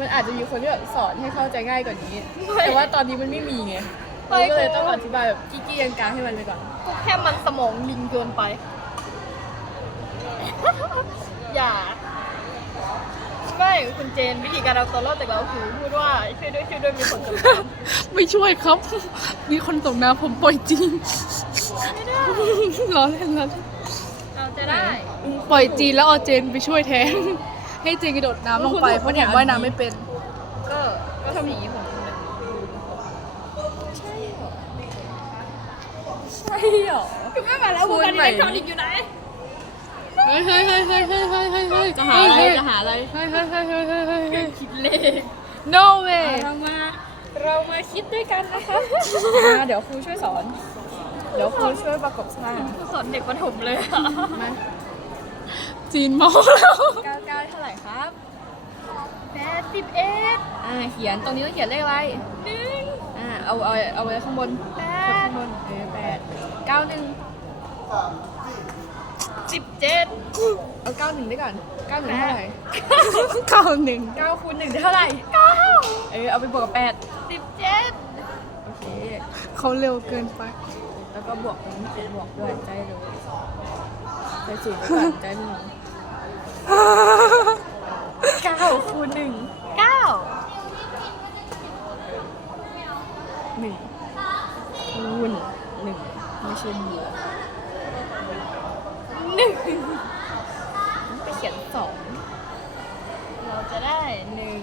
มันอาจจะมีคนที่แบบสอนให้เข้าใจง่ายกว่านี้ แต่ว่าตอนนี้มันไม่มีไงเราก็เลยต้องอธิบายแบบกี้ๆกลางๆให้มันไปก่อนก็แค่มันสมองลิงเกินไป อย่า ไม่คุณเจนวิธีการเอาตัวรอดจากเราคือพูดว่าช่วยด้วยช่วยด้วยมีคนจมน้ไม่ช่วยครับ มีคนตกน้ำผมปล่อยจริงำไม่ได้ล้อเล่นล้อเล่นเราจะได้ ปล่อยจีนแล้วเอาเจนไปช่วยแทน ให้เจนกระโดดน้ำลงไปเพราะเนี่ยว่ายน้ำไม่เป็น ก็ก็ทำอย่างนี้ผมใช่หรอคือไม่มาแล้วคุคุณณใหม่อิเล็กทรอนิกส์อยู่ไหนเฮ้ยเฮ้ยเฮ้ยเฮ้ยเฮ้ยเฮ้ยเฮ้ยเฮ้ยจะหาอะไรจะหาอะไรเฮ้ยเฮ้ยเฮ้ยเฮ้ยเฮ้ยเฮ้ยเฮ้ยคิดเลข no way เรามาเรามาคิดด้วยกันนะคะมาเดี๋ยวครูช่วยสอน เดี๋ยวครูช่วยประกบสร้างสอนเด็กประถมเลยอะมาจีนเมาแล้วเก้าเก้าเท่าไหร่ครับแปดสิบเอ็ดอ่าเขียนตรงนี้ต้องเขียนเลขอะไรหนึ่งอ่าเอาเอาเอาไว้ข้างบนแปข้าดงบนเออแปดเก้าหนึ่งสิบเจ็ดเอาเก้าหนึ่งได้ก่อนเก้าหนึ่งเท่าไหร่เก้าหนึ่งเก้าคูณหนึ่งได้เท่าไหร่เก้าเออเอาไปบวกกับแปดสิบเจ็ดโอเคเขาเร็วเกินไป แล้วก็บวกตรงนี้บวกด้วยใจเลยใจสูงไว้ก่อนใจหนึ่งเก้า คูณหนึ่งเก้าหนึ่งคูณหนึ่งไม่ใช่บวกหนึ่งไปเขียนสองเราจะได้หนึ่ง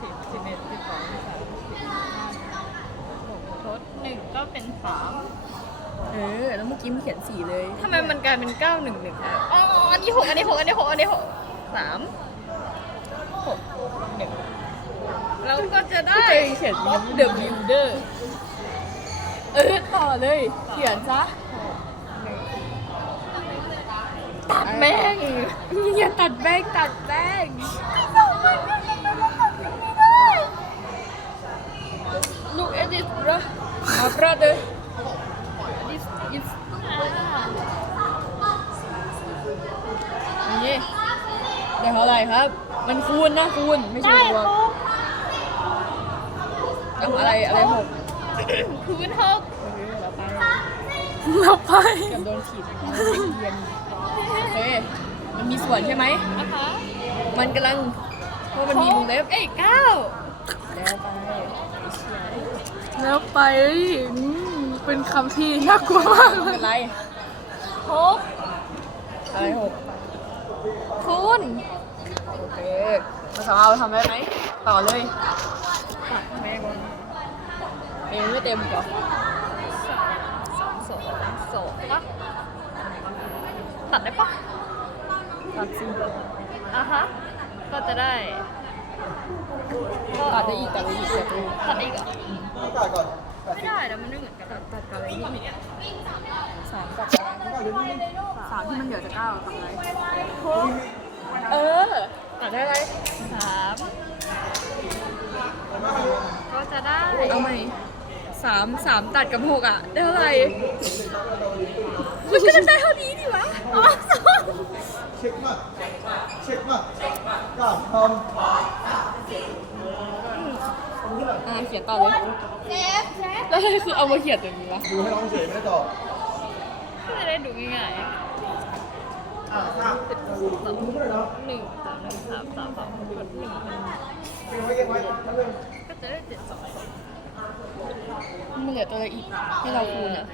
สิบสิบเอ็ดสิบสองสิบสามสิบสี่หกทดหนึ่งก็เป็นสามเออ แล้วเมื่อกี้มันเขียนสี่เลยทำไมมันกลายเป็นเก้าหนึ่งหนึ่งอะอ๋ออันนี้หกอันนี้หกอันนี้หกอันนี้หกสามหกหนึ่ง เราก็จะได้เจเขียนเดอะบิวเดอร์ เออ ต่อเลย เขียนซะตัดแม่งอย่าตัดแป้งตัดแป้ง Look at this bro my brother this is นี่ได้เท่าไหร่ครับ มันคูณนะคูณไม่ใช่ได้บวกหกเอาอะไรอะไรหกคูณหกเออแล้วไปเราไปกับโดนถีบเรียนโอเคมันมีส่วนใช่ไหมนะคะมันกำลังเพราะมันมีวงเล็บเอ้ยเก้าแล้วไปแล้วไปอืมเป็นคำที่น่ากลัวมากไม่เป็นไรหกอะไรหกคูณโอเคมาสองเอาทำได้ไหมต่อเลยตัดแม่ง เองไม่เต็มกเหรอสองสองสองปะตัดได้ปะตัดสิอะฮะ ก็จะได้ตัดได้อีกตัดได้อีกตัดได้อีกตัดอีกเหรอไม่ได้แล้วมันไม่เหมือนกันตัดตัดกับอะไรนี่สามตัดสามที่มันเหลือจะเก้าทำอะไรเออตัดได้ไรสามก็จะได้เอาใหม สามสามตัดกับหกอะ ได้เท่าไหร่มันก็จะได้เท่านี้ดิวะอ๋อสองเช็คมาเช็คมาก้าวทอ่าเขียนต่อเลย เจ็ดเจ็ดแล้วคือเอามาเขียนตรงนี้วะำดูให้น้องเฉยไม่ได้ตอบก็จะได้ดูง่ายอ่าทราบๆสองหนึ่งสามหนึ่งสามสามสองหนึ่งหนึ่งเก็บไว้เก็บไว้นั่นเลยก็จะได้เจ็ดสองสอง มันเหลือตัวอะไรอีกให้เราคูณอะ